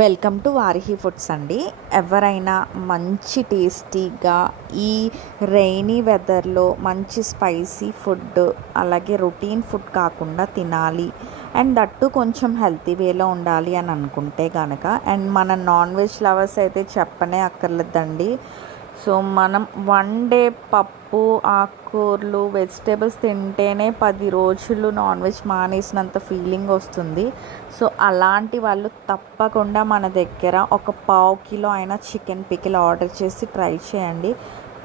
Welcome to వారిహి foods అండి. ఎవరైనా మంచి టేస్టీగా ఈ రెయినీ వెదర్లో మంచి స్పైసీ ఫుడ్, అలాగే రొటీన్ ఫుడ్ కాకుండా తినాలి అండ్ దట్టు కొంచెం హెల్తీ వేలో ఉండాలి అని అనుకుంటే కనుక, అండ్ మన నాన్ వెజ్ లవర్స్ అయితే చెప్పనే అక్కర్లేదండి. సో మనం వన్ డే పప్పు, ఆకుకూరలు, వెజిటేబుల్స్ తింటేనే 10 రోజులు నాన్ వెజ్ మానేసినంత ఫీలింగ్ వస్తుంది. సో అలాంటి వాళ్ళు తప్పకుండా మన దగ్గర ఒక పావు కిలో అయినా చికెన్ పికిల్ ఆర్డర్ చేసి ట్రై చేయండి.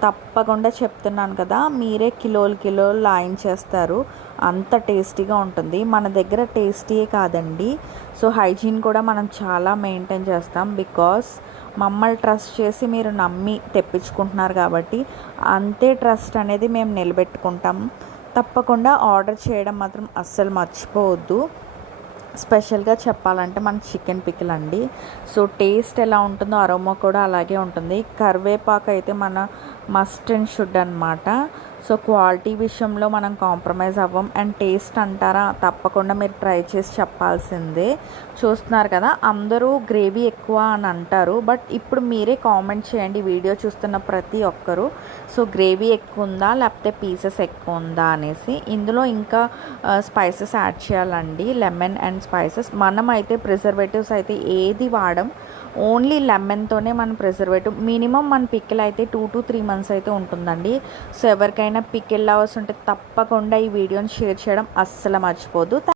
తప్పకుండా చెప్తున్నాను కదా, మీరే కిలోలు లాయించేస్తారు. అంత టేస్టీగా ఉంటుంది. మన దగ్గర టేస్టీయే కాదండి, సో హైజీన్ కూడా మనం చాలా మెయింటైన్ చేస్తాం. బికాస్ మమ్మల్ని ట్రస్ట్ చేసి మీరు నమ్మి తెప్పించుకుంటున్నారు కాబట్టి అంతే ట్రస్ట్ అనేది మేము నిలబెట్టుకుంటాం. తప్పకుండా ఆర్డర్ చేయడం మాత్రం అస్సలు మర్చిపోవద్దు. స్పెషల్గా చెప్పాలంటే మన చికెన్ పికిల్ అండి. సో టేస్ట్ ఎలా ఉంటుందో అరోమా కూడా అలాగే ఉంటుంది. కరివేపాకు అయితే మన మస్ట్ అండ్ షుడ్ అనమాట. సో క్వాలిటీ విషయంలో మనం కాంప్రమైజ్ అవ్వం. అండ్ టేస్ట్ అంటారా, తప్పకుండా మీరు ట్రై చేసి చెప్పాల్సిందే. చూస్తున్నారు కదా, అందరూ గ్రేవీ ఎక్కువ అని అంటారు, బట్ ఇప్పుడు మీరే కామెంట్ చేయండి వీడియో చూస్తున్న ప్రతి ఒక్కరూ. సో గ్రేవీ ఎక్కువ ఉందా లేకపోతే పీసెస్ ఎక్కువ ఉందా అనేసి. ఇందులో ఇంకా స్పైసెస్ యాడ్ చేయాలండి, లెమన్ అండ్ స్పైసెస్. మనం అయితే ప్రిజర్వేటివ్స్ అయితే ఏది వాడం, ఓన్లీ లెమన్తోనే మన ప్రిజర్వేటివ్. మినిమం మన పికిల్ అయితే 2 to 3 months అయితే ఉంటుందండి. సో ఎవరికైనా పికిల్ లవర్స్ ఉంటే తప్పకుండా ఈ వీడియోని షేర్ చేయడం అస్సలు మర్చిపోదు.